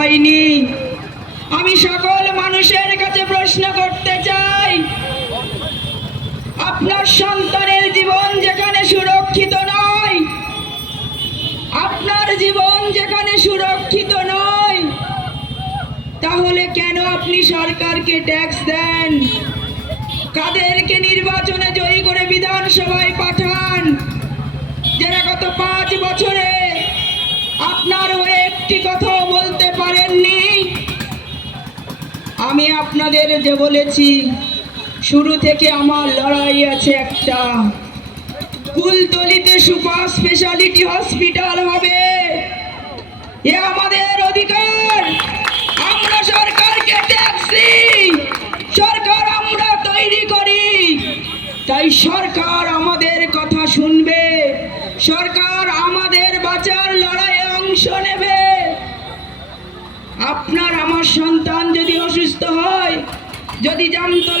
হয়নি। আমি সকল মানুষের কাছে প্রশ্ন করতে চাই, আপনার সন্তানের জীবন যেখানে সুরক্ষিত নয়, আপনার জীবন যেখানে সুরক্ষিত নয়, তাহলে কেন আপনি সরকারকে ট্যাক্স দেন? কাদেরকে নির্বাচনে জয়ী করে বিধানসভায় পাঠান, যারা গত 5 বছরে আপনার হয়ে একটি কথাও বলতে পারেননি? আমি আপনাদের যে বলেছি, শুরু থেকে আমার লড়াই আছে একটা, কুলতলিতে সুপার স্পেশালিটি হসপিটাল হবে। এ আমাদের অধিকার। আমরা সরকারকে ট্যাক্স দিই, সরকার আমরা তৈরি করি, তাই সরকার আমাদের কথা শুনবে, সরকার আমাদের বাঁচার লড়াইয়ে অংশ নেবে। আপনার আমার সন্তান যদি অসুস্থ হয়, যদি জামতলা